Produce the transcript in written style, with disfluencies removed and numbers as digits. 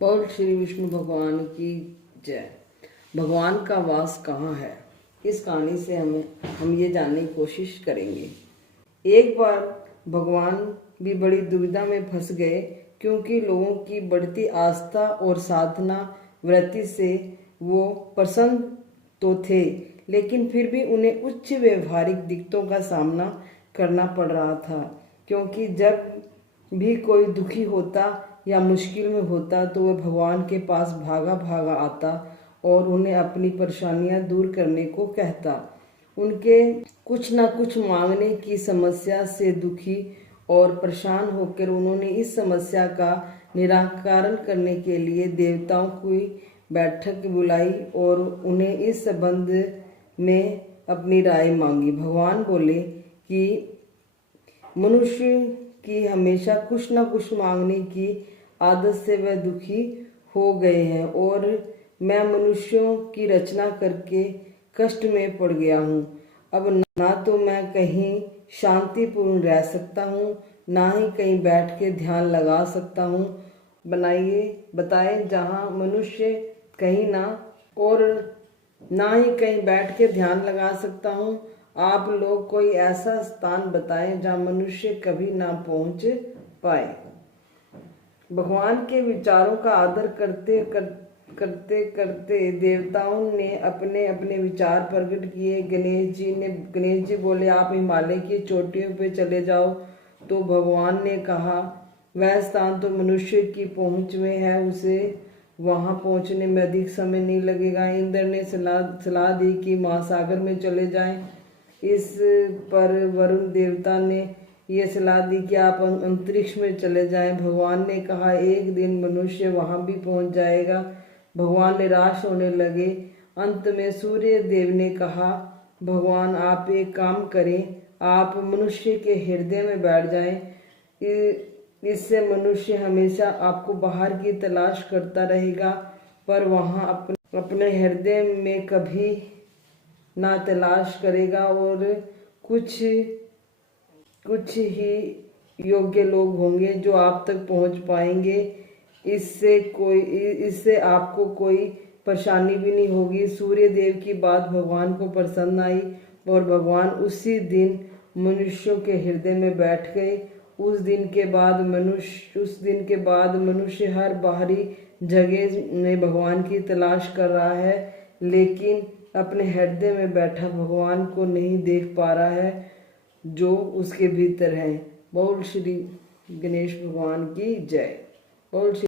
बोल श्री विष्णु भगवान की जय। भगवान का वास कहाँ है, इस कहानी से हम ये जानने की कोशिश करेंगे। एक बार भगवान भी बड़ी दुविधा में फंस गए, क्योंकि लोगों की बढ़ती आस्था और साधना वृत्ति से वो प्रसन्न तो थे, लेकिन फिर भी उन्हें उच्च व्यवहारिक दिक्कतों का सामना करना पड़ रहा था। क्योंकि जब भी कोई दुखी होता या मुश्किल में होता तो वह भगवान के पास भागा भागा आता और उन्हें अपनी परेशानियां दूर करने को कहता। उनके कुछ न कुछ मांगने की समस्या से दुखी और परेशान होकर उन्होंने इस समस्या का निराकरण करने के लिए देवताओं की बैठक बुलाई और उन्हें इस संबंध में अपनी राय मांगी। भगवान बोले कि मनुष्य की हमेशा कुछ न कुछ मांगने की आदत से वह दुखी हो गए हैं और मैं मनुष्यों की रचना करके कष्ट में पड़ गया हूँ। अब ना तो मैं कहीं शांतिपूर्ण रह सकता हूँ, ना ही कहीं बैठ के ध्यान लगा सकता हूँ। बताए जहाँ मनुष्य कहीं ना और ना ही कहीं बैठ के ध्यान लगा सकता हूँ। आप लोग कोई ऐसा स्थान बताएं जहाँ मनुष्य कभी ना पहुँच पाए। भगवान के विचारों का आदर करते करते देवताओं ने अपने अपने विचार प्रकट किए। गणेश जी बोले, आप हिमालय की चोटियों पे चले जाओ। तो भगवान ने कहा, वह स्थान तो मनुष्य की पहुंच में है, उसे वहां पहुंचने में अधिक समय नहीं लगेगा। इंद्र ने सलाह दी कि महासागर में चले जाएं। इस पर वरुण देवता ने ये सलाह दी कि आप अंतरिक्ष में चले जाएं। भगवान ने कहा, एक दिन मनुष्य वहां भी पहुंच जाएगा। भगवान निराश होने लगे। अंत में सूर्य देव ने कहा, भगवान आप एक काम करें, आप मनुष्य के हृदय में बैठ जाएं। इससे मनुष्य हमेशा आपको बाहर की तलाश करता रहेगा, पर वहां अपने हृदय में कभी ना तलाश करेगा और कुछ ही योग्य लोग होंगे जो आप तक पहुंच पाएंगे। इससे आपको कोई परेशानी भी नहीं होगी। सूर्य देव की बात भगवान को पसंद आई और भगवान उसी दिन मनुष्यों के हृदय में बैठ गए। उस दिन के बाद मनुष्य हर बाहरी जगह में भगवान की तलाश कर रहा है, लेकिन अपने हृदय में बैठा भगवान को नहीं देख पा रहा है जो उसके भीतर है। बोल श्री गणेश भगवान की जय। बोल श्री